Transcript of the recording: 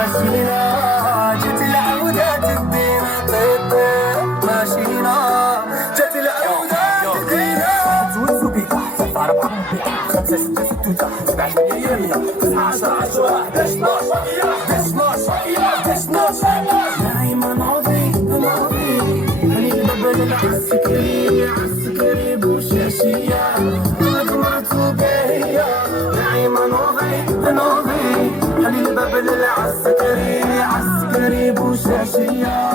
ماشينا جت العودة تدينا طيب ماشينا جت العودة تدينا زوز وبيكا سفر أربعة بيكا خمسة ستة ستة تحت 7 8 9 10 10 11 12 نايمة ناضي هني الباب العسكري عسكري بوشاشية قمرت بيا نايمة ناضي هني الباب العسكري عسكري بوشاشية